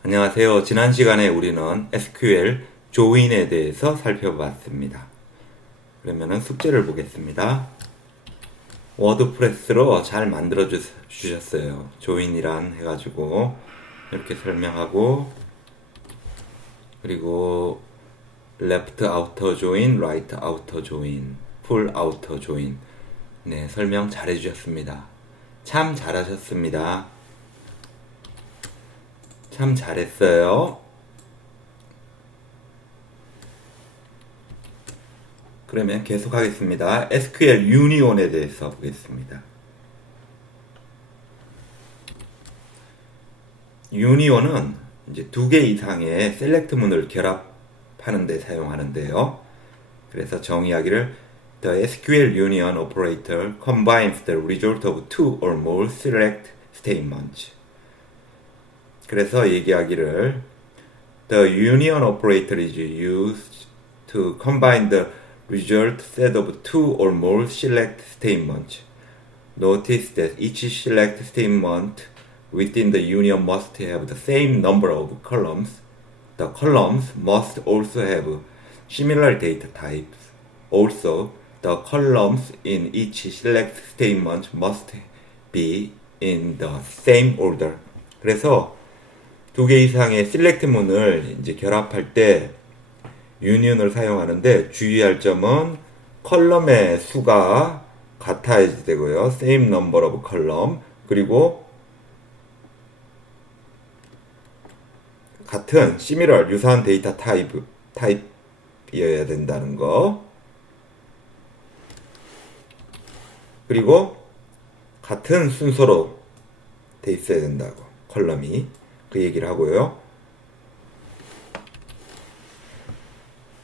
안녕하세요. 지난 시간에 우리는 SQL 조인에 대해서 살펴봤습니다. 그러면은 숙제를 보겠습니다. 워드프레스로 잘 만들어 주셨어요. 조인이란 해가지고 이렇게 설명하고, 그리고 left outer join, right outer join, full outer join. 네, 설명 잘 해주셨습니다. 참 잘하셨습니다. 참 잘했어요. 그러면 계속하겠습니다. SQL 유니온에 대해서 보겠습니다. 유니온은 이제 두 개 이상의 셀렉트문을 결합하는 데 사용하는데요. 그래서 정의하기를 The SQL union operator combines the result of two or more select statements. 그래서 얘기하기를 The union operator is used to combine the result set of two or more select statements. Notice that each select statement within the union must have the same number of columns. The columns must also have similar data types. Also, the columns in each select statement must be in the same order. 그래서 두 개 이상의 셀렉트문을 이제 결합할 때 유니온을 사용하는데 주의할 점은 컬럼의 수가 같아야 되고요. same number of column. 그리고 같은 similar 유사한 데이터 타입이어야 된다는 거. 그리고 같은 순서로 돼 있어야 된다고. 컬럼이 그 얘기를 하고요.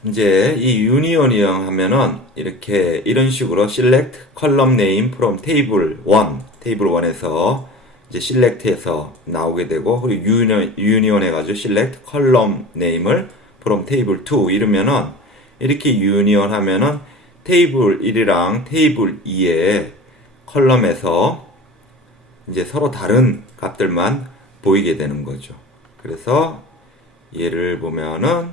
이제 이 유니온이형 하면은 이렇게 이런 식으로 select column name from table 1, 테이블 1에서 이제 select해서 나오게 되고, 그리고 유니온 해가지고 select column name을 from table 2 이러면은 이렇게 유니온 하면은 테이블 1이랑 테이블 2의 컬럼에서 이제 서로 다른 값들만 보이게 되는 거죠. 그래서 예를 보면은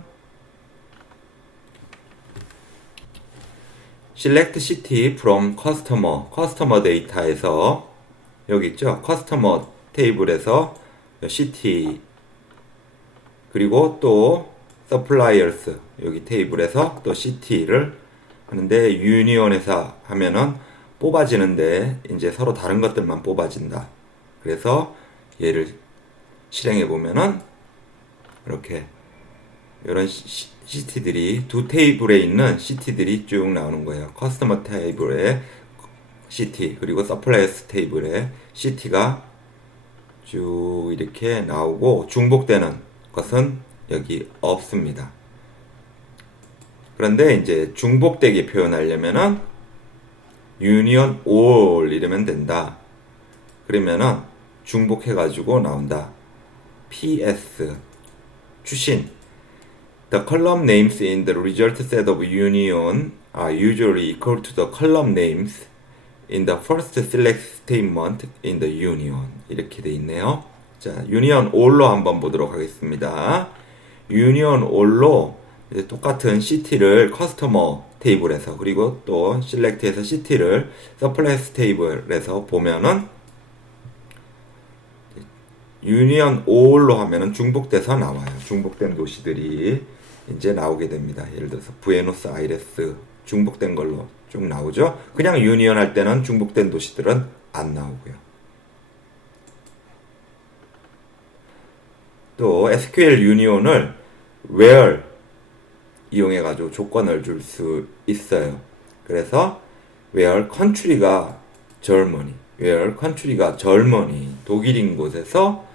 select city from customer 데이터에서 여기 있죠. customer 테이블에서 city, 그리고 또 suppliers 여기 테이블에서 또 city를 하는데, 유니온에서 하면은 뽑아지는데 이제 서로 다른 것들만 뽑아진다. 그래서 얘를 실행해 보면은 이렇게 이런 시티들이 두 테이블에 있는 시티들이 쭉 나오는 거예요. 커스터머 테이블에 시티, 그리고 서플라이어스 테이블에 시티가 쭉 이렇게 나오고, 중복되는 것은 여기 없습니다. 그런데 이제 중복되게 표현하려면은 유니온 올 이러면 된다. 그러면은 중복해가지고 나온다. PS 추신 The column names in the result set of union are usually equal to the column names in the first select statement in the union. 이렇게 돼 있네요. 자, union all로 한번 보도록 하겠습니다. union all로 똑같은 city를 customer 테이블에서, 그리고 또 select해서 city를 surplus 테이블에서 보면은 유니온 all로 하면은 중복돼서 나와요. 중복된 도시들이 이제 나오게 됩니다. 예를 들어서 부에노스 아이레스 중복된 걸로 쭉 나오죠. 그냥 유니온 할 때는 중복된 도시들은 안 나오고요. 또 SQL 유니온을 where 이용해 가지고 조건을 줄 수 있어요. 그래서 where country가 Germany, where country가 Germany 독일인 곳에서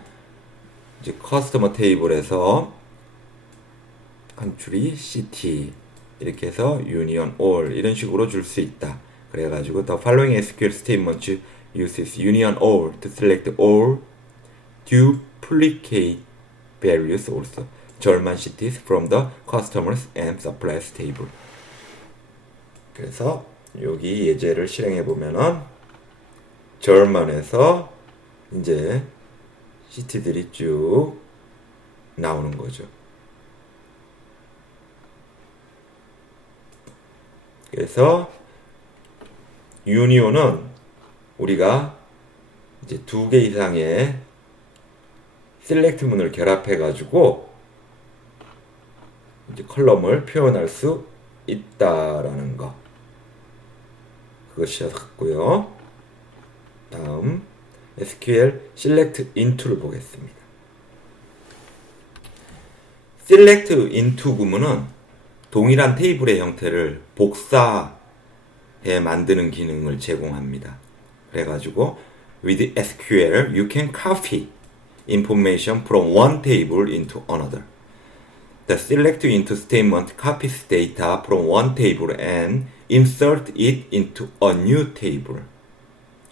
이제 커스터머 테이블에서 country, city 이렇게 해서 union all 이런 식으로 줄 수 있다. 그래가지고 the following SQL statement uses union all to select all duplicate values also German cities from the customers and suppliers table. 그래서 여기 예제를 실행해 보면은 German에서 이제 시티들이 쭉 나오는 거죠. 그래서 유니온은 우리가 이제 2개 이상의 셀렉트문을 결합해 가지고 이제 컬럼을 표현할 수 있다라는 거, 그것이었고요. 다음 SQL select into를 보겠습니다. select into 구문은 동일한 테이블의 형태를 복사해 만드는 기능을 제공합니다. 그래가지고 with SQL you can copy information from one table into another. The select into statement copies data from one table and insert it into a new table.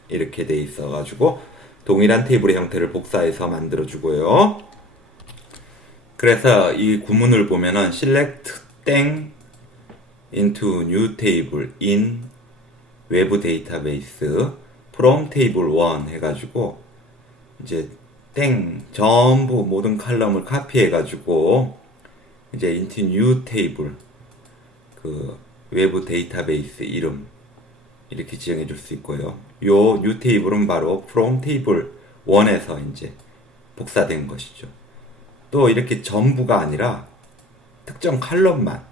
이렇게 돼 있어가지고 동일한 테이블의 형태를 복사해서 만들어주고요. 그래서 이 구문을 보면은 select 땡 into new table in 외부 데이터베이스 from table 1 해가지고 이제 땡 전부 모든 칼럼을 카피해가지고 이제 into new table 그 외부 데이터베이스 이름 이렇게 지정해 줄 수 있고요. 요 new table은 바로 from table 1에서 이제 복사된 것이죠. 또 이렇게 전부가 아니라 특정 칼럼만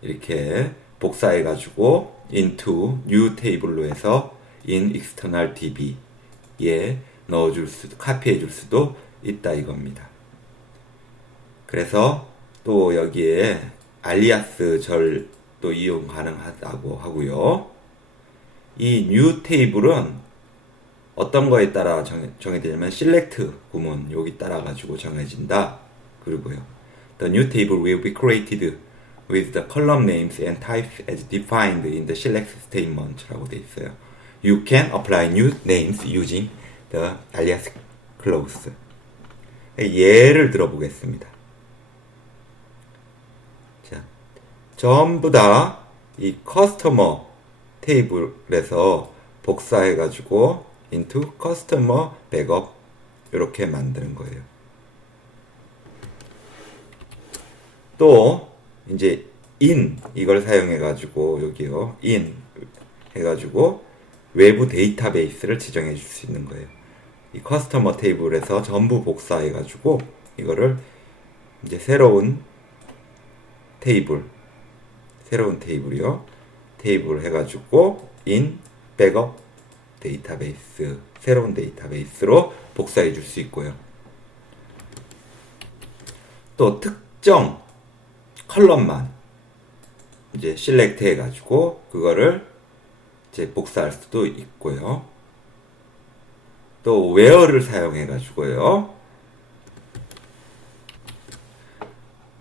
이렇게 복사해 가지고 into new table로 해서 in external db에 넣어줄 수도, 카피해 줄 수도 있다 이겁니다. 그래서 또 여기에 알리아스 절도 이용 가능하다고 하고요. 이 new table은 어떤 거에 따라 정해지냐면 select 구문 여기 따라 가지고 정해진다. 그리고요. The new table will be created with the column names and types as defined in the select statement라고 돼 있어요. You can apply new names using the alias clause. 예를 들어보겠습니다. 자, 전부 다 이 customer 테이블에서 복사해가지고 into customer backup 이렇게 만드는 거예요. 또 이제 in 이걸 사용해가지고 여기요 in 해가지고 외부 데이터베이스를 지정해 줄 수 있는 거예요. 이 커스터머 테이블에서 전부 복사해가지고 이거를 이제 새로운 테이블이요. 테이블 해가지고 in 백업 데이터베이스 새로운 데이터베이스로 복사해 줄 수 있고요. 또 특정 컬럼만 이제 select 해가지고 그거를 이제 복사할 수도 있고요. 또 where를 사용해가지고요.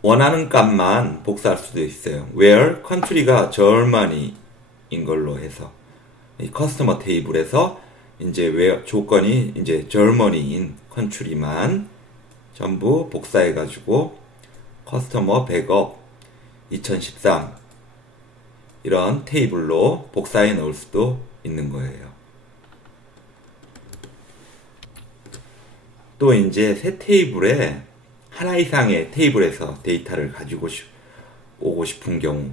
원하는 값만 복사할 수도 있어요. where country가 Germany인 걸로 해서 이 커스터머 테이블에서 이제 where 조건이 이제 Germany인 country만 전부 복사해가지고 커스터머 백업 2013 이런 테이블로 복사해 넣을 수도 있는 거예요. 또 이제 새 테이블에 하나 이상의 테이블에서 데이터를 가지고 오고 싶은 경우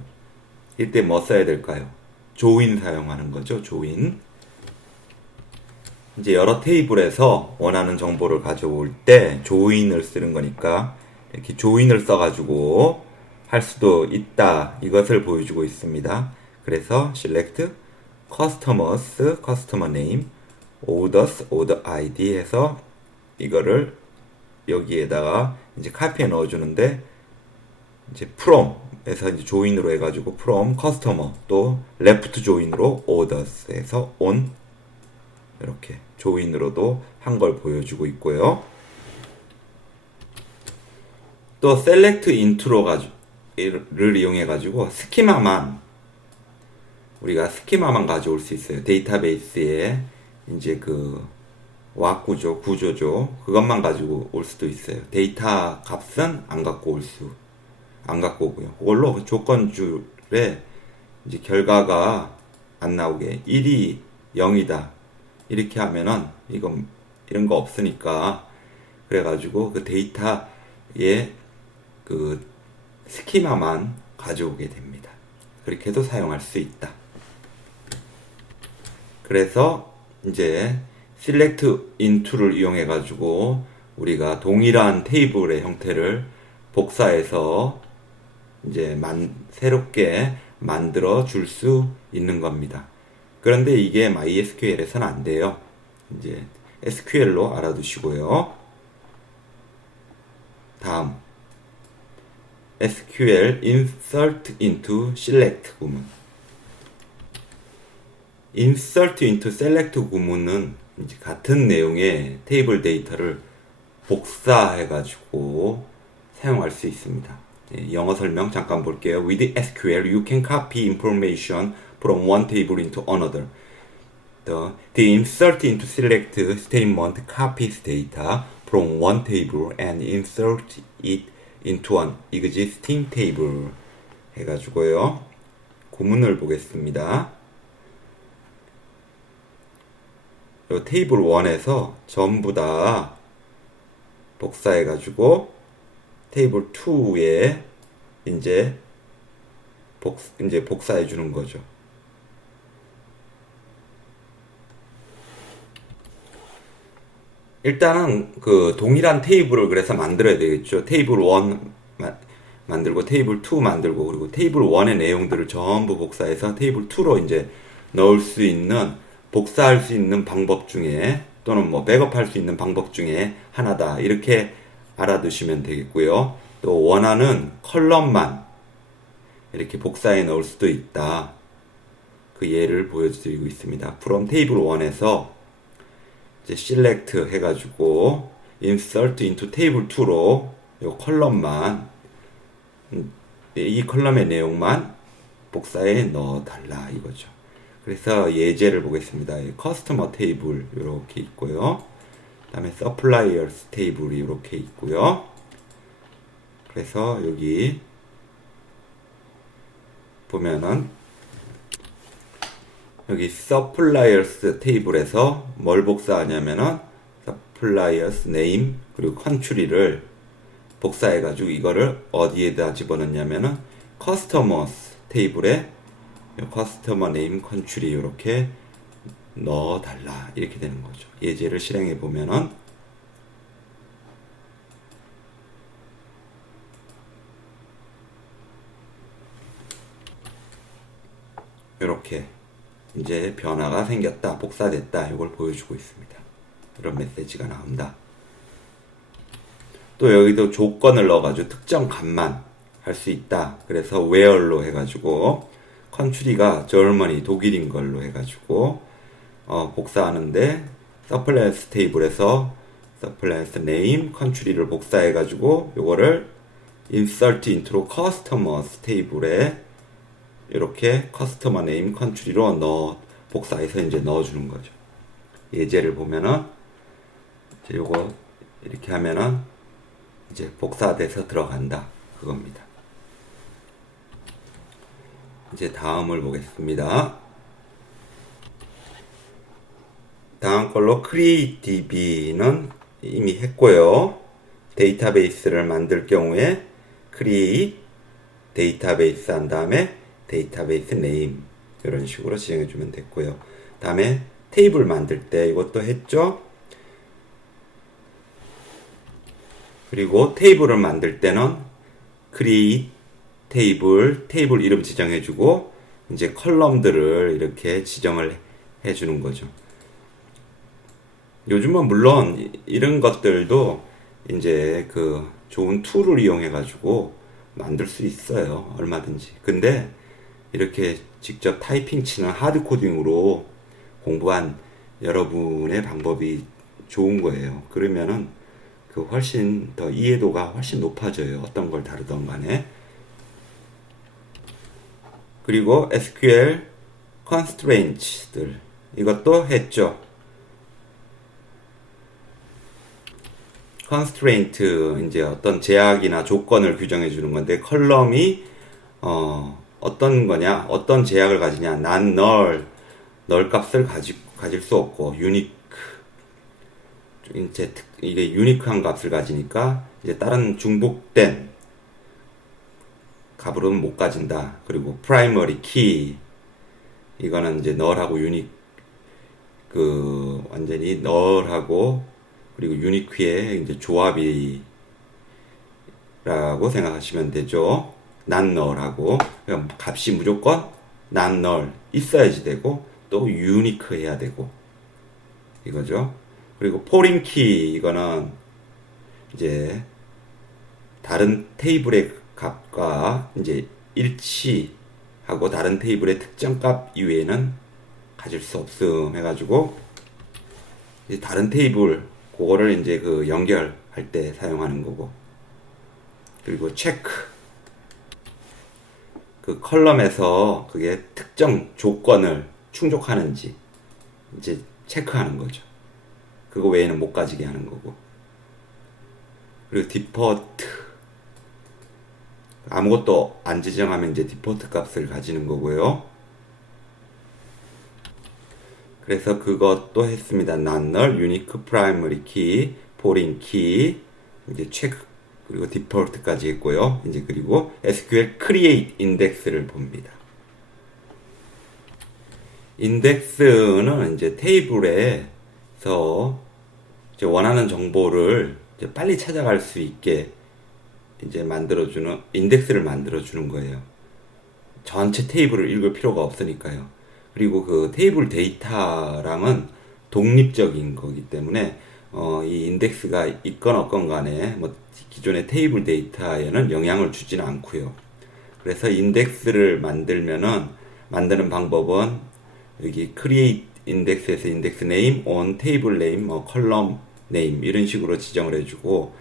이때 뭐 써야 될까요? 조인 사용하는 거죠. 조인. 이제 여러 테이블에서 원하는 정보를 가져올 때 조인을 쓰는 거니까 이렇게 조인을 써가지고 할 수도 있다. 이것을 보여주고 있습니다. 그래서 select customers, customer name, orders, order ID 해서 이거를 여기에다가 이제 카피해 넣어주는데 이제 from에서 이제 조인으로 해가지고 from customer 또 left 조인으로 orders 해서 on 이렇게 조인으로도 한 걸 보여주고 있고요. 또 select into를 이용해 가지고 우리가 스키마만 가져올 수 있어요. 데이터베이스에 이제 그 구조죠. 그것만 가지고 올 수도 있어요. 데이터 값은 안 갖고 오고요. 그걸로 조건줄에 이제 결과가 안 나오게 1이 0이다. 이렇게 하면은 이런 거 없으니까 그래가지고 그 데이터 그 스키마만 가져오게 됩니다. 그렇게도 사용할 수 있다. 그래서 이제 select into를 이용해 가지고 우리가 동일한 테이블의 형태를 복사해서 이제 새롭게 만들어 줄 수 있는 겁니다. 그런데 이게 MySQL에서는 안 돼요. 이제 SQL로 알아두시고요. 다음 SQL insert into select 구문. insert into select 구문은 이제 같은 내용의 테이블 데이터를 복사해가지고 사용할 수 있습니다. 영어 설명 잠깐 볼게요. With SQL, you can copy information from one table into another. The insert into select statement copies data from one table and insert it into an existing table. 해가지고요. 구문을 보겠습니다. 요 테이블 1에서 전부 다 복사해가지고 테이블 2에 이제 복사해 주는 거죠. 일단은 그 동일한 테이블을 그래서 만들어야 되겠죠. 테이블 1 만들고 테이블 2 만들고 그리고 테이블 1의 내용들을 전부 복사해서 테이블 2로 이제 넣을 수 있는 복사할 수 있는 방법 중에 또는 뭐 백업할 수 있는 방법 중에 하나다. 이렇게 알아두시면 되겠고요. 또 원하는 컬럼만 이렇게 복사해 넣을 수도 있다. 그 예를 보여드리고 있습니다. from table 1에서 이제 select 해가지고 insert into table 2로 요 컬럼만 이 컬럼의 내용만 복사해 넣어달라 이거죠. 그래서 예제를 보겠습니다. 커스터머 테이블 이렇게 있고요. 그 다음에 서플라이어스 테이블이 이렇게 있고요. 그래서 여기 보면은 여기 서플라이어스 테이블에서 뭘 복사하냐면은 서플라이어스 네임 그리고 컨트리를 복사해가지고 이거를 어디에다 집어넣냐면은 커스터머스 테이블에 커스터머 네임 컨트리 이렇게 넣어달라 이렇게 되는 거죠. 예제를 실행해 보면은 이렇게 이제 변화가 생겼다, 복사됐다 이걸 보여주고 있습니다. 이런 메시지가 나온다. 또 여기도 조건을 넣어가지고 특정 값만 할 수 있다. 그래서 where로 해가지고 컨트리가 저머니 독일인 걸로 해가지고 복사하는데 서플라이어스 테이블에서 서플라이어스 네임 컨트리를 복사해가지고 요거를 insert into로 customers 테이블에 이렇게 커스터머 네임 컨트리로 복사해서 이제 넣어주는 거죠. 예제를 보면은 이제 요거 이렇게 하면은 이제 복사돼서 들어간다 그겁니다. 이제 다음을 보겠습니다. 다음 걸로 createDB는 이미 했고요. 데이터베이스를 만들 경우에 create 데이터베이스 한 다음에 데이터베이스 네임 이런 식으로 진행해 주면 됐고요. 다음에 테이블 만들 때 이것도 했죠. 그리고 테이블을 만들 때는 create 테이블 이름 지정해 주고 이제 컬럼들을 이렇게 지정을 해 주는 거죠. 요즘은 물론 이런 것들도 이제 그 좋은 툴을 이용해 가지고 만들 수 있어요. 얼마든지. 근데 이렇게 직접 타이핑 치는 하드 코딩으로 공부한 여러분의 방법이 좋은 거예요. 그러면은 그 훨씬 더 이해도가 훨씬 높아져요. 어떤 걸 다루던 간에. 그리고 SQL constraints들 이것도 했죠. constraint 이제 어떤 제약이나 조건을 규정해 주는 건데 컬럼이 어떤 거냐, 어떤 제약을 가지냐, 난 널 값을 가질 수 없고 유니크 이게 유니크한 값을 가지니까 이제 다른 중복된 값으로는 못 가진다. 그리고 primary key 이거는 이제 null하고 unique 완전히 null하고 그리고 unique의 이제 조합이라고 생각하시면 되죠. non null하고 그러니까 값이 무조건 non null 있어야지 되고 또 unique 해야 되고 이거죠. 그리고 foreign key 이거는 이제 다른 테이블의 값과 이제 일치하고 다른 테이블의 특정 값 이외에는 가질 수 없음 해가지고 이제 다른 테이블 그거를 이제 연결할 때 사용하는 거고 그리고 체크 컬럼에서 그게 특정 조건을 충족하는지 이제 체크하는 거죠. 그거 외에는 못 가지게 하는 거고 그리고 디포트 아무것도 안 지정하면 이제 디포트 값을 가지는 거고요. 그래서 그것도 했습니다. non null, unique, primary key, foreign key, 이제 check 그리고 디폴트까지 했고요. 이제 그리고 SQL create index를 봅니다. 인덱스는 이제 테이블에서 이제 원하는 정보를 이제 빨리 찾아갈 수 있게 이제 만들어주는 인덱스를 만들어주는 거예요. 전체 테이블을 읽을 필요가 없으니까요. 그리고 그 테이블 데이터랑은 독립적인 거기 때문에 이 인덱스가 있건 없건 간에 뭐 기존의 테이블 데이터에는 영향을 주지는 않고요. 그래서 인덱스를 만드는 방법은 여기 create index에서 index name, on table name, 뭐 column name 이런 식으로 지정을 해주고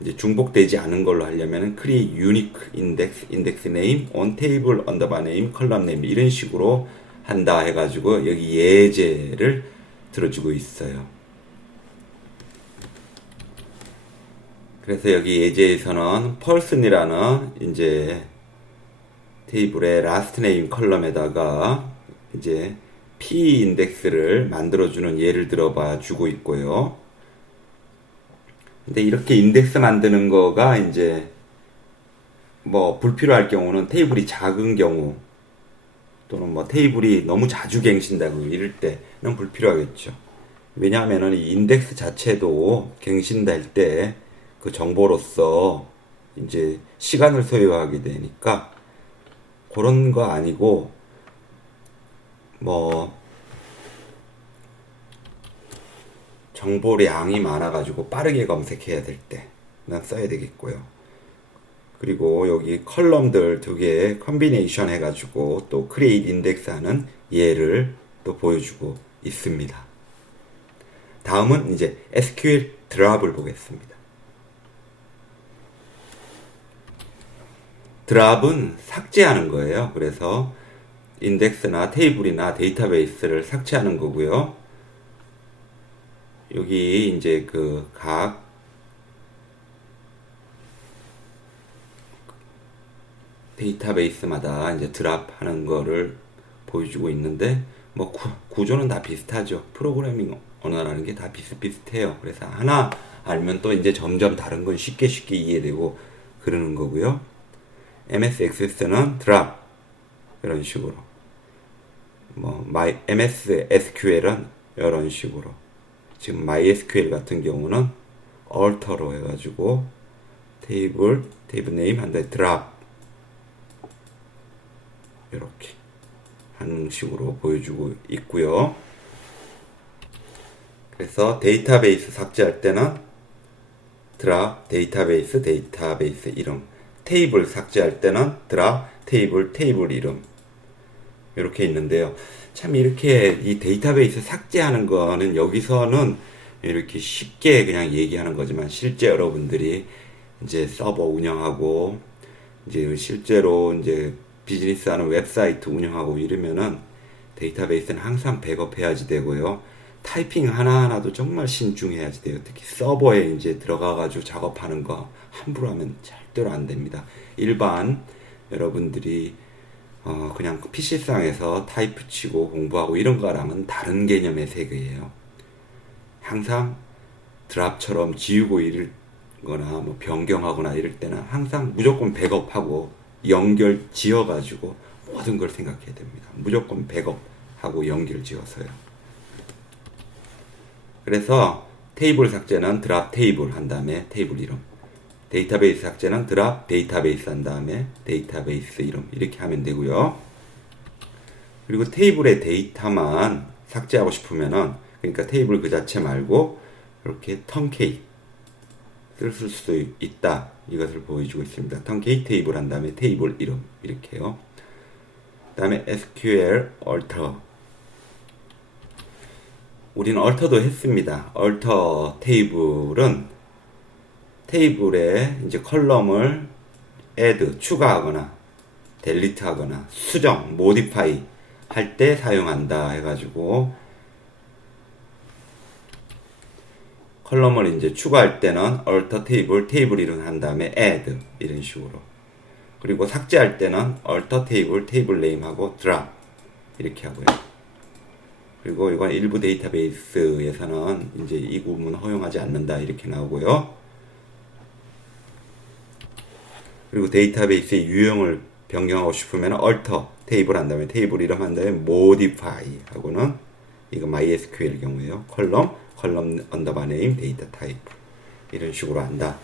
이제 중복되지 않은 걸로 하려면 create unique index, index name, on table underbar name, column name 이런 식으로 한다 해가지고 여기 예제를 들어주고 있어요. 그래서 여기 예제에서는 person이라는 이제 테이블의 last name 컬럼에다가 이제 p 인덱스를 만들어주는 예를 들어봐 주고 있고요. 근데 이렇게 인덱스 만드는 거가 이제 뭐 불필요할 경우는 테이블이 작은 경우 또는 뭐 테이블이 너무 자주 갱신되고 이럴 때는 불필요하겠죠. 왜냐하면은 이 인덱스 자체도 갱신될 때 그 정보로서 이제 시간을 소요하게 되니까 그런 거 아니고 뭐 정보량이 많아가지고 빠르게 검색해야 될 때는 써야 되겠고요. 그리고 여기 컬럼들 두 개 컨비네이션 해가지고 또 create index 하는 예를 또 보여주고 있습니다. 다음은 이제 SQL 드랍을 보겠습니다. 드랍은 삭제하는 거예요. 그래서 인덱스나 테이블이나 데이터베이스를 삭제하는 거고요. 여기 이제 각 데이터베이스마다 이제 드랍하는 거를 보여주고 있는데 뭐 구조는 다 비슷하죠. 프로그래밍 언어라는 게 다 비슷비슷해요. 그래서 하나 알면 또 이제 점점 다른 건 쉽게 이해되고 그러는 거고요. MS 액세스는 드랍 이런 식으로 뭐 MS SQL은 이런 식으로 지금 MySQL 같은 경우는 alter로 해가지고 테이블 네임 한 다음에 드랍 이렇게 하는 식으로 보여주고 있고요. 그래서 데이터베이스 삭제할 때는 드랍 데이터베이스 이름, 테이블 삭제할 때는 드랍 테이블 이름 이렇게 있는데요. 참 이렇게 이 데이터베이스 삭제하는 거는 여기서는 이렇게 쉽게 그냥 얘기하는 거지만 실제 여러분들이 이제 서버 운영하고 이제 실제로 이제 비즈니스 하는 웹사이트 운영하고 이러면은 데이터베이스는 항상 백업해야지 되고요. 타이핑 하나하나도 정말 신중해야지 돼요. 특히 서버에 이제 들어가가지고 작업하는 거 함부로 하면 절대로 안 됩니다. 일반 여러분들이 그냥 PC상에서 타이프 치고 공부하고 이런 거랑은 다른 개념의 세계예요. 항상 드랍처럼 지우고 이럴 거나 뭐 변경하거나 이럴 때는 항상 무조건 백업하고 연결 지어가지고 모든 걸 생각해야 됩니다. 무조건 백업하고 연결 지어서요. 그래서 테이블 삭제는 드랍 테이블 한 다음에 테이블 이름, 데이터베이스 삭제는 드랍 데이터베이스 한 다음에 데이터베이스 이름 이렇게 하면 되고요. 그리고 테이블의 데이터만 삭제하고 싶으면은, 그러니까 테이블 그 자체 말고 이렇게 턴케이 쓸 수도 있다, 이것을 보여주고 있습니다. 턴케이 테이블 한 다음에 테이블 이름 이렇게요. 그 다음에 SQL alter, 우리는 alter도 했습니다. alter 테이블은 테이블에 이제 컬럼을 add 추가하거나 델리트 하거나 수정 modify 할 때 사용한다 해가지고, 컬럼을 이제 추가할 때는 alter 테이블, 테이블 이름 한 다음에 add 이런 식으로, 그리고 삭제할 때는 alter 테이블, 테이블 네임하고 drop 이렇게 하고요. 그리고 이건 일부 데이터베이스에서는 이제 이 구문 허용하지 않는다 이렇게 나오고요. 그리고 데이터베이스의 유형을 변경하고 싶으면 alter 테이블 한 다음에 테이블 이름 한 다음에 modify 하고는, 이거 MySQL 경우에요. 컬럼 언더바 네임 데이터 타입 이런 식으로 한다.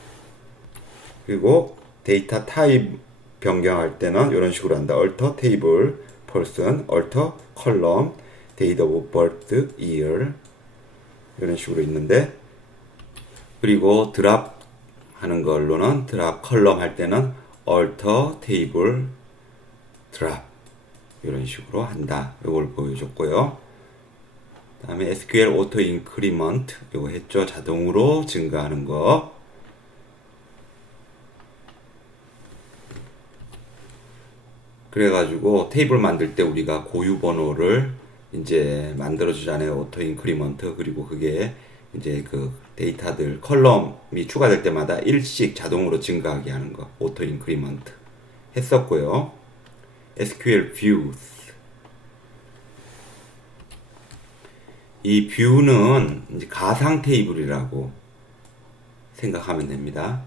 그리고 데이터 타입 변경할 때는 이런 식으로 한다. alter 테이블 person, alter 컬럼, date of birth, year 이런 식으로 있는데, 그리고 드랍 하는 걸로는 드랍 컬럼 할 때는 alter table drop 이런 식으로 한다. 이걸 보여줬고요. 다음에 SQL auto increment 이거 했죠. 자동으로 증가하는 거. 그래가지고 테이블 만들 때 우리가 고유 번호를 이제 만들어주잖아요. auto increment. 그리고 그게 이제 그 데이터들 컬럼이 추가될 때마다 1씩 자동으로 증가하게 하는 거 auto increment 했었고요. SQL views, 이 뷰는 이제 가상 테이블이라고 생각하면 됩니다.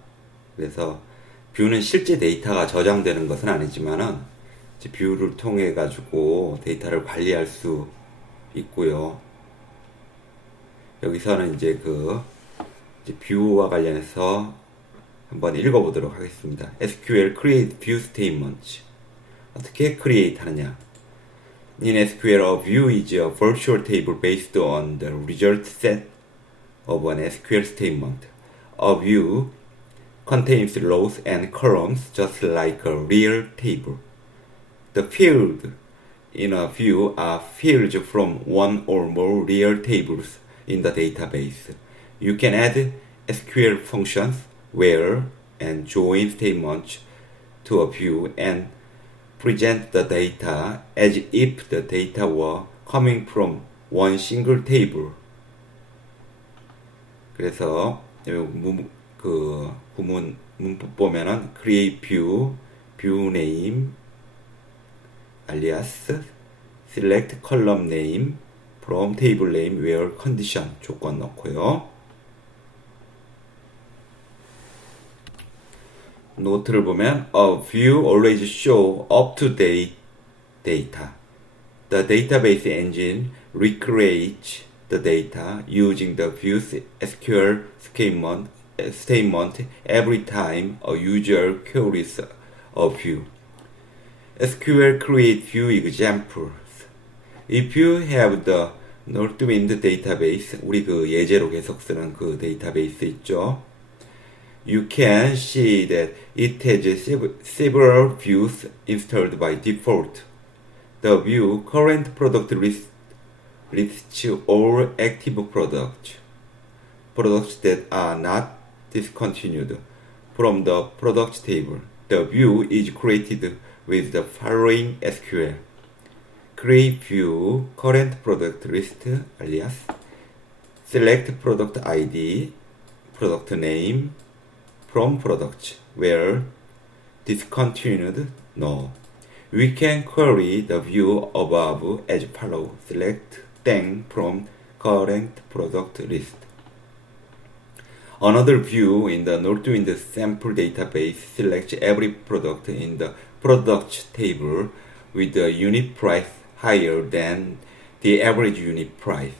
그래서 뷰는 실제 데이터가 저장되는 것은 아니지만은 이제 뷰를 통해 가지고 데이터를 관리할 수 있고요. 여기서는 이제 이제 뷰와 관련해서 한번 읽어보도록 하겠습니다. SQL create view statements. 어떻게 create 하느냐? In SQL, a view is a virtual table based on the result set of an SQL statement. A view contains rows and columns just like a real table. The fields in a view are fields from one or more real tables in the database. You can add SQL functions, where, and join statements to a view and present the data as if the data were coming from one single table. 그래서 구문 문법 보면은 create view, view name, alias, select column name from table name where condition 조건 넣고요. 노트를 보면 a view always show up-to-date data. The database engine recreates the data using the view's SQL statement every time a user queries a view. SQL create view examples. If you have the Northwind database, 우리 그 예제로 계속 쓰는 그 데이터베이스 있죠. You can see that it has several views installed by default. The view current product lists all active products that are not discontinued from the products table. The view is created with the following SQL. Create view current product list alias, select product ID, product name from products where discontinued no. We can query the view above as follows. Select thing from current product list. Another view in the Northwind sample database selects every product in the products table with the unit price higher than the average unit price.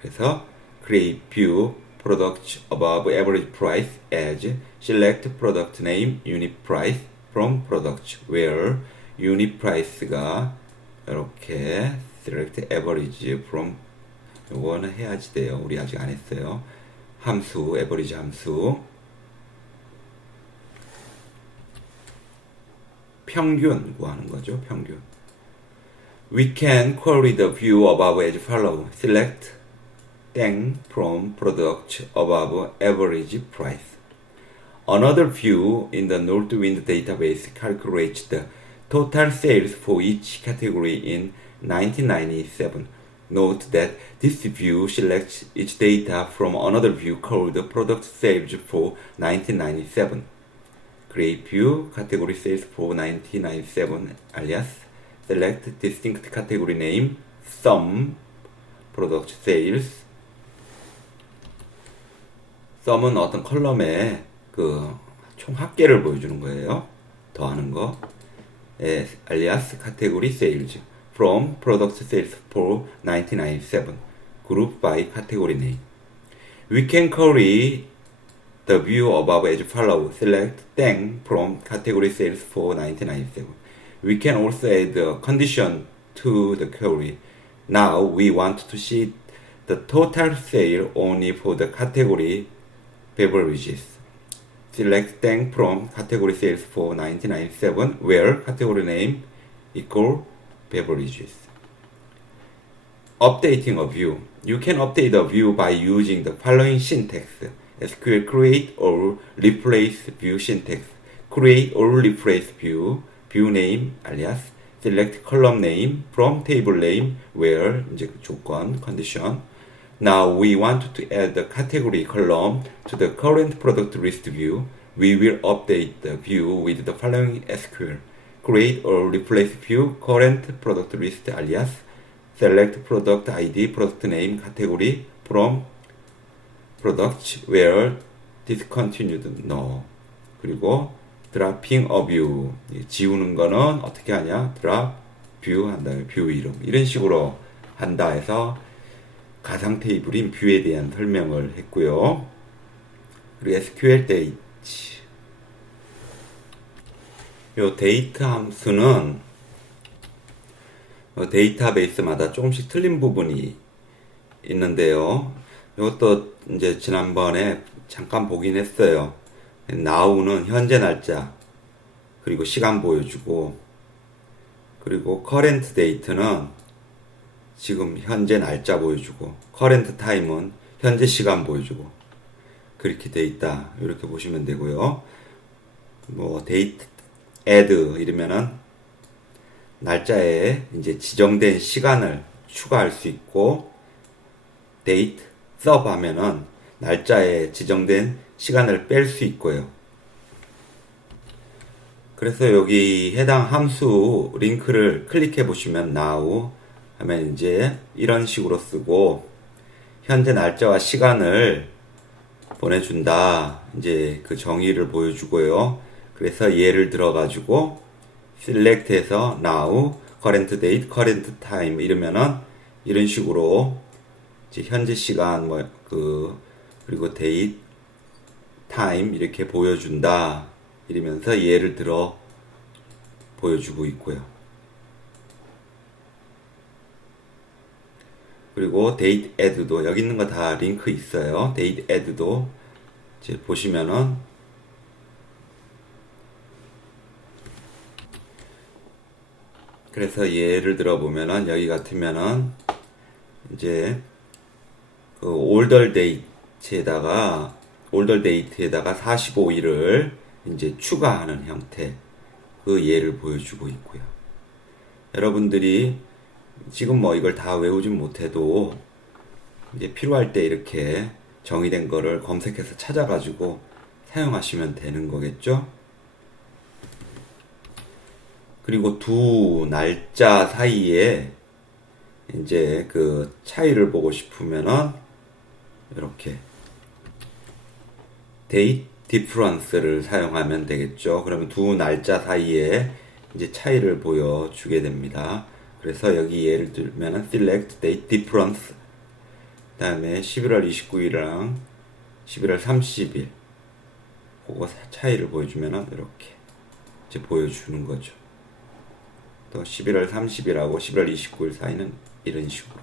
그래서 create view products above average price as select product name unit price from products where unit price가 이렇게 select average from 이거는 해야지 돼요. 우리 아직 안 했어요. 함수 average 함수 평균 구하는 거죠. 평균. We can query the view above as follow. Select 땡 from product above average price. Another view in the Northwind database calculates the total sales for each category in 1997. Note that this view selects its data from another view called product sales for 1997. Create view category sales for 1997 alias select distinct category name sum product sales. sum은 어떤 컬럼에 그 총 합계를 보여주는 거예요. 더하는 거. alias category sales from product sales for 1997 group by category name. We can query the view above as follow. Select 땡 from category sales for 1997. We can also add a condition to the query. Now we want to see the total sale only for the category beverages. Select 땡 from category sales for 1997 where category name equal beverages. Updating a view. You can update a view by using the following syntax. SQL create or replace view syntax. Create or replace view. view name alias select column name from table name where 이제 조건 condition. Now we want to add the category column to the current product list view. We will update the view with the following SQL. Create or replace view current product list alias select product ID, product name, category from products where discontinued no. 그리고 dropping a view 지우는 거는 어떻게 하냐? drop view 한 다음에 view 이름 이런 식으로 한다 해서 가상 테이블인 뷰에 대한 설명을 했고요. 그리고 SQL date. 요 데이터 함수는 데이터베이스마다 조금씩 틀린 부분이 있는데요. 이것도 이제 지난번에 잠깐 보긴 했어요. now는 현재 날짜 그리고 시간 보여주고 그리고 current date는 지금 현재 날짜 보여주고 current time은 현재 시간 보여주고 그렇게 돼 있다. 이렇게 보시면 되고요. 뭐 date add 이러면은 날짜에 이제 지정된 시간을 추가할 수 있고 date sub 하면은 날짜에 지정된 시간을 뺄 수 있고요. 그래서 여기 해당 함수 링크를 클릭해 보시면 now 하면 이제 이런 식으로 쓰고 현재 날짜와 시간을 보내준다. 이제 그 정의를 보여주고요. 그래서 예를 들어 가지고 select해서 now, current date, current time 이러면은 이런 식으로 이제 현재 시간 그리고 date, time 이렇게 보여준다. 이러면서 예를 들어 보여주고 있고요. 그리고 date add도 여기 있는 거 다 링크 있어요. date add도 이제 보시면은 그래서 예를 들어 보면은 여기 같으면은 이제 그 older date에다가 45일을 이제 추가하는 형태 그 예를 보여주고 있고요. 여러분들이 지금 뭐 이걸 다 외우진 못해도 이제 필요할 때 이렇게 정의된 거를 검색해서 찾아가지고 사용하시면 되는 거겠죠? 그리고 두 날짜 사이에 이제 그 차이를 보고 싶으면은 이렇게 date difference를 사용하면 되겠죠. 그러면 두 날짜 사이에 이제 차이를 보여주게 됩니다. 그래서 여기 예를 들면 select date difference 그 다음에 11월 29일이랑 11월 30일 그거 차이를 보여주면 이렇게 이제 보여주는 거죠. 또 11월 30일하고 11월 29일 사이는 이런 식으로.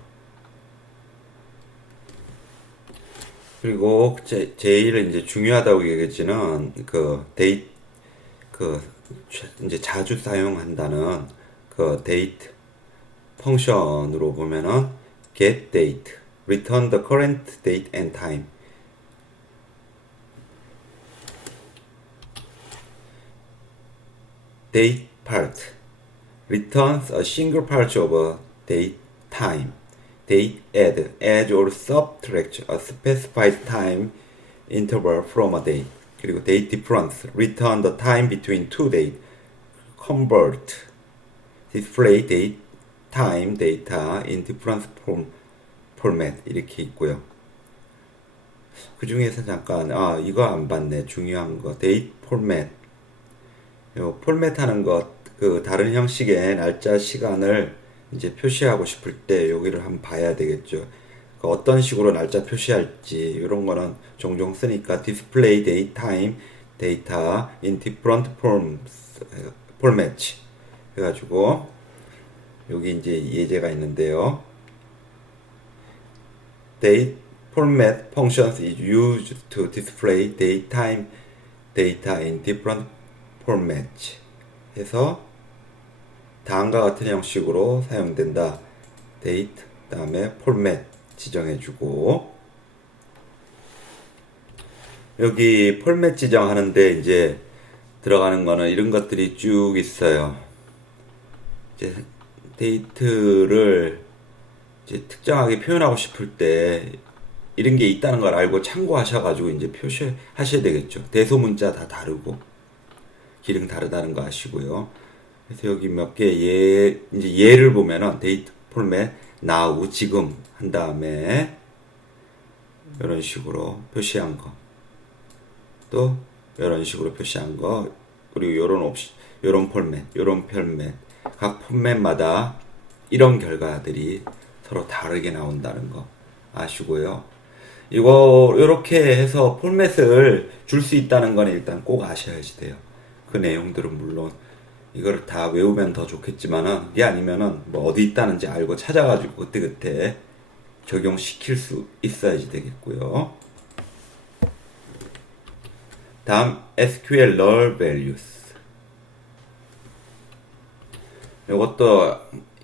그리고 제일 이제 중요하다고 얘기했지는 그 데이트 그 이제 자주 사용한다는 그 데이트 펑션으로 보면은 get date, return the current date and time. date part returns a single part of a date time. Date add or subtract a specified time interval from a date. 그리고 date difference return the time between two dates. convert display date time data in different format 이렇게 있고요. 그 중에서 잠깐 이거 안 봤네. 중요한 거 date format. 요 포맷 하는 것 그 다른 형식의 날짜 시간을 이제 표시하고 싶을 때 여기를 한번 봐야 되겠죠. 그 어떤 식으로 날짜 표시할지 이런 거는 종종 쓰니까 display date time data in different formats 해가지고 여기 이제 예제가 있는데요. date format functions is used to display date time data in different formats 해서 다음과 같은 형식으로 사용된다. date 다음에 format 지정해주고 여기 format 지정하는데 이제 들어가는 거는 이런 것들이 쭉 있어요. 이제 데이트를 이제 특정하게 표현하고 싶을 때 이런 게 있다는 걸 알고 참고하셔가지고 이제 표시하셔야 되겠죠. 대소문자 다 다르고 기능 다르다는 거 아시고요. 그래서 여기 몇 개 이제 예를 보면은 데이트 포맷 now 지금 한 다음에 이런 식으로 표시한 거, 또 이런 식으로 표시한 거, 그리고 요런 포맷 각 포맷마다 이런 결과들이 서로 다르게 나온다는 거 아시고요. 이거 이렇게 해서 포맷을 줄 수 있다는 건 일단 꼭 아셔야지 돼요. 그 내용들은 물론 이걸 다 외우면 더 좋겠지만은 이게 아니면은 뭐 어디 있다는지 알고 찾아가지고 그때그때 적용시킬 수 있어야지 되겠고요. 다음 SQL null values. 이것도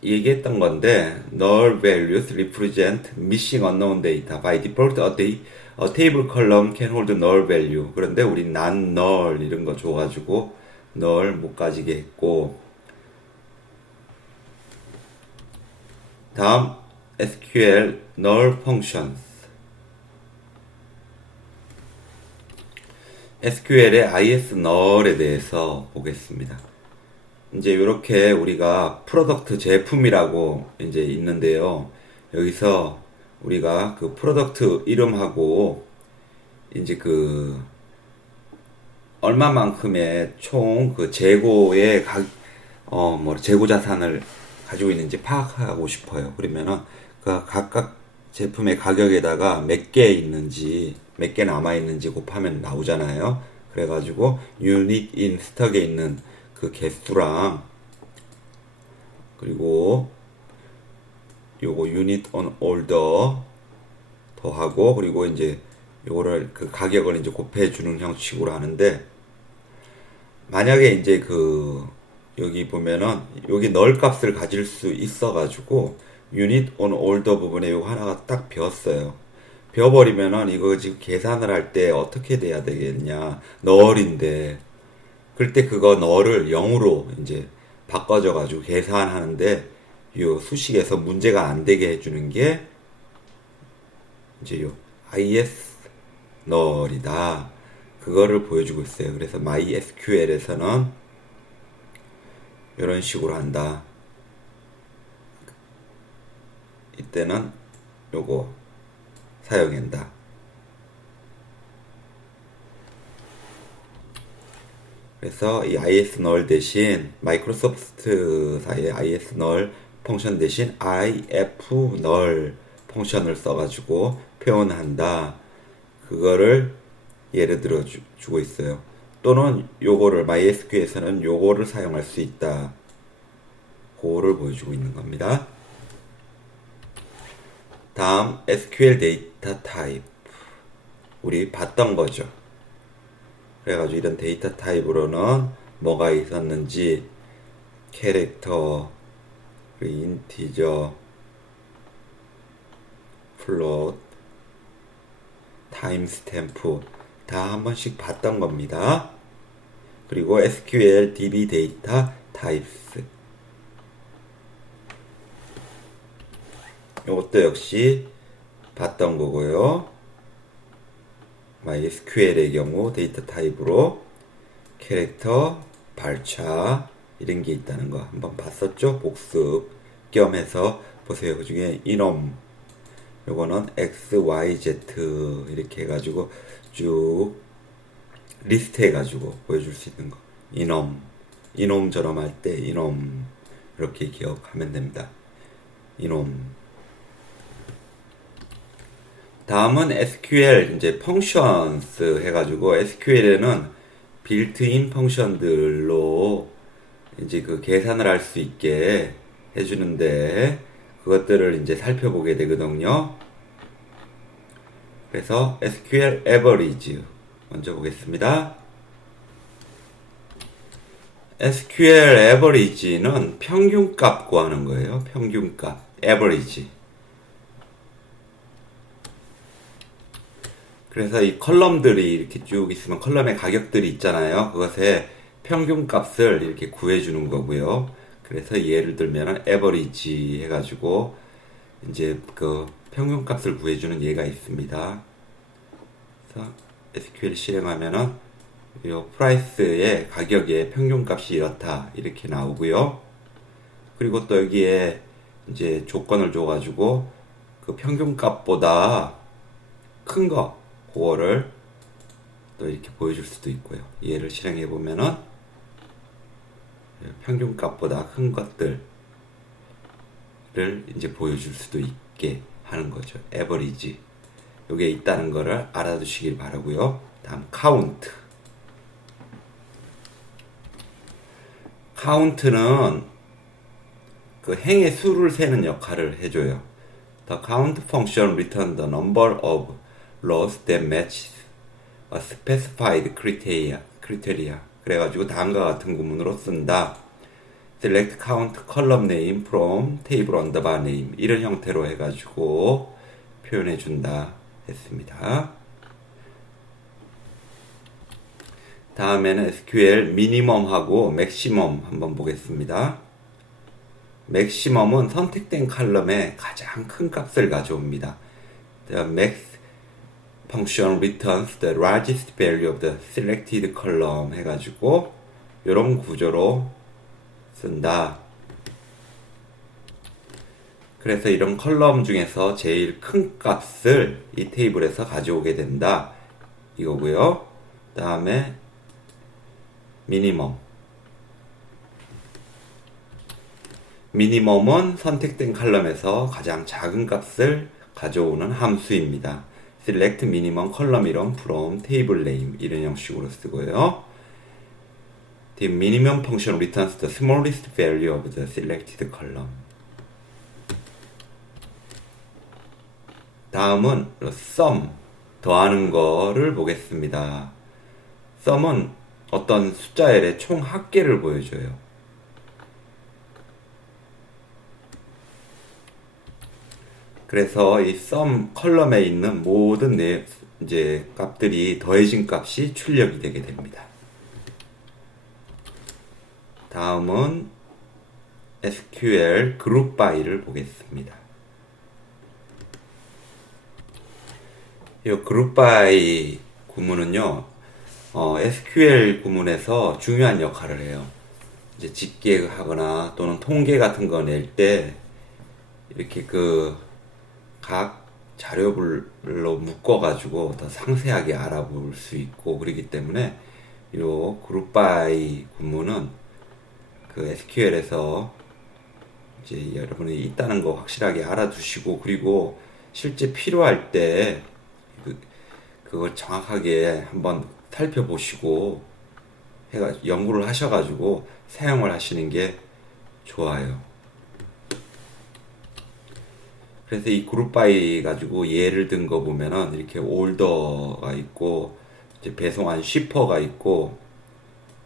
얘기했던 건데 null values represent missing unknown data. By default a table column can hold null value. 그런데 우리 non null 이런 거 줘가지고 null 못 가지게 했고 다음 SQL null functions. SQL의 is null에 대해서 보겠습니다. 이제 이렇게 우리가 프로덕트 제품이라고 이제 있는데요. 여기서 우리가 그 프로덕트 이름하고 이제 그 얼마만큼의 총 그 재고의 재고 자산을 가지고 있는지 파악하고 싶어요. 그러면은 그 각각 제품의 가격에다가 몇 개 있는지, 몇 개 남아 있는지 곱하면 나오잖아요. 그래가지고 유닛 인 스톡에 있는 그 개수랑 그리고 요거 유닛 온 올더 더하고 그리고 이제 요거를 그 가격을 이제 곱해 주는 형식으로 하는데 만약에 이제 그 여기 보면은 여기 널 값을 가질 수 있어 가지고 유닛 온 올더 부분에 요거 하나가 딱 비었어요. 비어버리면은 이거 지금 계산을 할 때 어떻게 돼야 되겠냐 널인데 그럴 때 그거 널을 0으로 이제 바꿔줘 가지고 계산하는데 요 수식에서 문제가 안 되게 해주는 게 이제 요 is 널이다. 그거를 보여주고 있어요. 그래서 MySQL에서는 이런 식으로 한다. 이때는 요거 사용한다. 그래서 이 is null 대신 마이크로소프트사의 is null 펑션 대신 if null 펑션을 써가지고 표현한다. 그거를 예를 들어 주고 있어요. 또는 요거를 MySQL에서는 요거를 사용할 수 있다. 그거를 보여주고 있는 겁니다. 다음 SQL 데이터 타입. 우리 봤던 거죠. 그래가지고 이런 데이터 타입으로는 뭐가 있었는지 캐릭터, 인티저, 플롯, 타임스탬프 다 한 번씩 봤던 겁니다. 그리고 SQL DB 데이터 타입스 이것도 역시 봤던 거고요. MySQL의 경우 데이터 타입으로 캐릭터, 발차 이런 게 있다는 거 한번 봤었죠? 복습 겸해서 보세요. 그 중에 이놈 요거는 X, Y, Z 이렇게 해가지고 쭉 리스트 해가지고 보여줄 수 있는 거. 이놈처럼 할 때 이놈 이렇게 기억하면 됩니다. 이놈. 다음은 SQL 이제 functions 해가지고 SQL에는 빌트인 펑션들로 이제 그 계산을 할 수 있게 해주는데 그것들을 이제 살펴보게 되거든요. 그래서 SQL average 먼저 보겠습니다. SQL average는 평균값 구하는 거예요. 평균값 average. 그래서 이 컬럼들이 이렇게 쭉 있으면 컬럼의 가격들이 있잖아요. 그것의 평균값을 이렇게 구해주는 거고요. 그래서 예를 들면 average 해가지고 이제 그 평균값을 구해주는 예가 있습니다. 그래서 SQL 실행하면은 이 프라이스의 가격의 평균값이 이렇다 이렇게 나오고요. 그리고 또 여기에 이제 조건을 줘가지고 그 평균값보다 큰 거 그거를 또 이렇게 보여줄 수도 있고요. 얘를 실행해 보면은 평균값보다 큰 것들을 이제 보여줄 수도 있게 하는 거죠. 에버리지. 요게 있다는 거를 알아두시길 바라고요. 다음 카운트. 카운트는 그 행의 수를 세는 역할을 해줘요. The count function returns the number of rows that match a specified criteria. 그래가지고 다음과 같은 구문으로 쓴다. Select count column name from table underbar name. 이런 형태로 해가지고 표현해준다 했습니다. 다음에는 SQL minimum하고 maximum 한번 보겠습니다. maximum은 선택된 칼럼에 가장 큰 값을 가져옵니다. The max function returns the largest value of the selected column 해가지고 이런 구조로 쓴다. 그래서 이런 컬럼 중에서 제일 큰 값을 이 테이블에서 가져오게 된다. 이거고요. 다음에 미니멈은 선택된 칼럼에서 가장 작은 값을 가져오는 함수입니다. select minimum column 이론 from table name 이런 형식으로 쓰고요. The minimum function returns the smallest value of the selected column. 다음은 sum 더하는 거를 보겠습니다. sum은 어떤 숫자열의 총 합계를 보여줘요. 그래서 이 sum 컬럼에 있는 모든 이제 값들이 더해진 값이 출력이 되게 됩니다. 다음은 SQL group by를 보겠습니다. 이 group by 구문은요, SQL 구문에서 중요한 역할을 해요. 이제 집계하거나 또는 통계 같은 거 낼 때 이렇게 각 자료별로 묶어가지고 더 상세하게 알아볼 수 있고 그렇기 때문에 요 그룹 바이 구문은 그 SQL에서 이제 여러분이 있다는 거 확실하게 알아두시고, 그리고 실제 필요할 때 그걸 정확하게 한번 살펴보시고 연구를 하셔가지고 사용을 하시는 게 좋아요. 그래서 이 그룹 바이 가지고 예를 든 거 보면은 이렇게 올더가 있고, 이제 배송한 쉬퍼가 있고,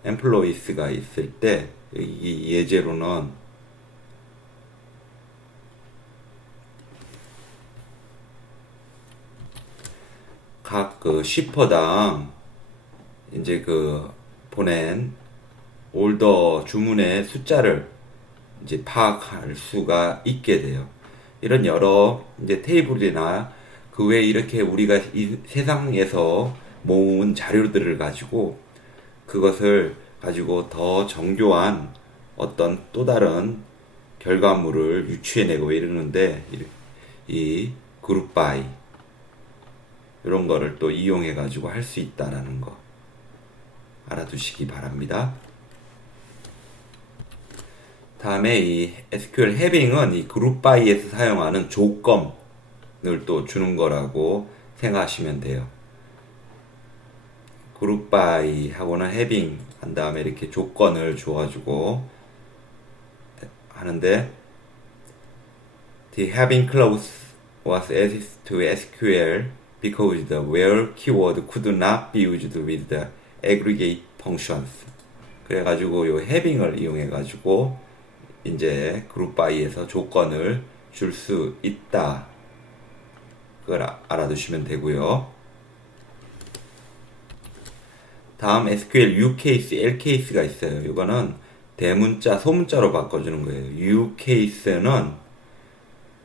엠플로이스가 있을 때 이 예제로는 각 그 쉬퍼당 이제 그 보낸 올더 주문의 숫자를 이제 파악할 수가 있게 돼요. 이런 여러 이제 테이블이나 그 외에 이렇게 우리가 이 세상에서 모은 자료들을 가지고 그것을 가지고 더 정교한 어떤 또 다른 결과물을 유추해내고 이러는데, 이 그룹 바이 이런 거를 또 이용해 가지고 할 수 있다라는 거 알아두시기 바랍니다. 다음에 이 SQL 해빙은 이 그룹 바이에서 사용하는 조건을 또 주는 거라고 생각하시면 돼요. 그룹 바이 하고는 해빙 한 다음에 이렇게 조건을 줘가지고 하는데, the having clause was added to SQL because the where keyword could not be used with the aggregate functions. 그래가지고 요 having을 이용해가지고 이제 그룹 바이에서 조건을 줄 수 있다. 그걸 알아두시면 되고요. 다음 SQL U 케이스, L 케이스가 있어요. 이거는 대문자, 소문자로 바꿔주는 거예요. U 케이스는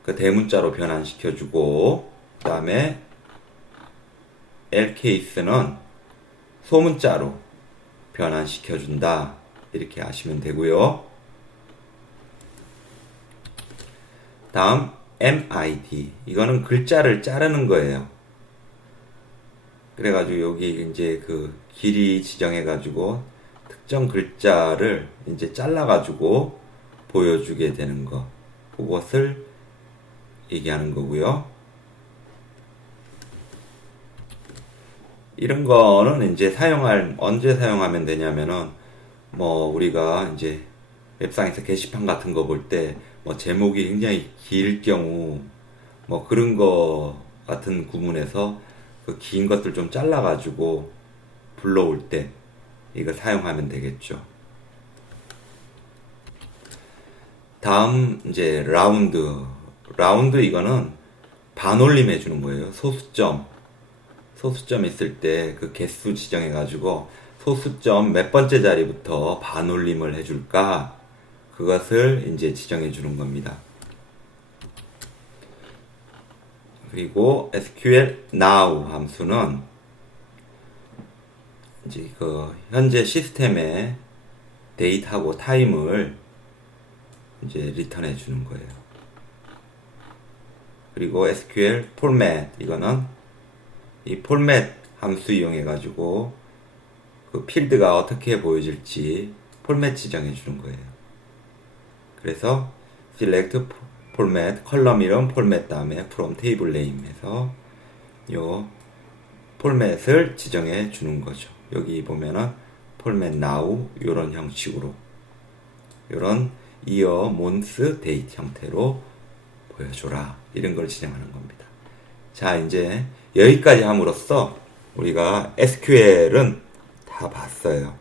그 대문자로 변환시켜주고, 그 다음에 L 케이스는 소문자로 변환시켜준다. 이렇게 아시면 되고요. 다음 MID, 이거는 글자를 자르는 거예요. 그래가지고 여기 이제 그 길이 지정해가지고 특정 글자를 이제 잘라가지고 보여주게 되는 거, 그것을 얘기하는 거고요. 이런 거는 이제 언제 사용하면 되냐면은, 뭐 우리가 이제 웹상에서 게시판 같은 거 볼 때 뭐 제목이 굉장히 길 경우, 뭐 그런 거 같은 구문에서 그 긴 것들 좀 잘라가지고 불러올 때 이거 사용하면 되겠죠. 다음 이제 라운드 이거는 반올림 해주는 거예요. 소수점 있을 때 그 개수 지정해가지고 소수점 몇 번째 자리부터 반올림을 해줄까, 그것을 이제 지정해 주는 겁니다. 그리고 SQL now 함수는 이제 그 현재 시스템의 데이트하고 타임을 이제 리턴해 주는 거예요. 그리고 SQL format, 이거는 이 format 함수 이용해 가지고 그 필드가 어떻게 보여질지 포맷 지정해 주는 거예요. 그래서 select format, 컬럼 이름 format 다음에 from table name 해서 요 포맷을 지정해 주는 거죠. 여기 보면은 format now 요런 형식으로, 요런 year, month, date 형태로 보여줘라, 이런 걸 지정하는 겁니다. 자, 이제 여기까지 함으로써 우리가 SQL은 다 봤어요.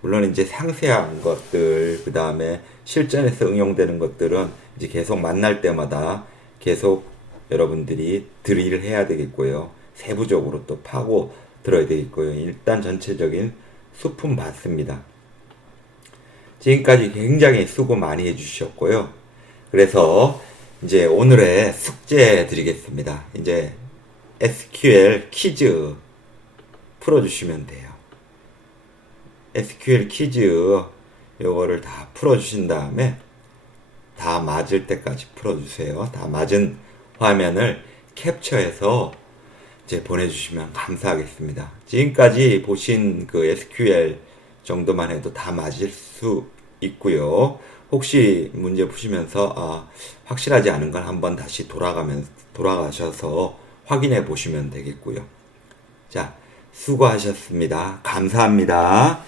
물론 이제 상세한 것들, 그 다음에 실전에서 응용되는 것들은 이제 계속 만날 때마다 계속 여러분들이 드릴을 해야 되겠고요. 세부적으로 또 파고 들어야 되겠고요. 일단 전체적인 수품 봤습니다. 지금까지 굉장히 수고 많이 해주셨고요. 그래서 이제 오늘의 숙제 드리겠습니다. 이제 SQL 퀴즈 풀어주시면 돼요. SQL 퀴즈 요거를 다 풀어주신 다음에 다 맞을 때까지 풀어주세요. 다 맞은 화면을 캡처해서 이제 보내주시면 감사하겠습니다. 지금까지 보신 그 SQL 정도만 해도 다 맞을 수 있고요. 혹시 문제 푸시면서 확실하지 않은 건 한번 다시 돌아가셔서 확인해 보시면 되겠고요. 자, 수고하셨습니다. 감사합니다.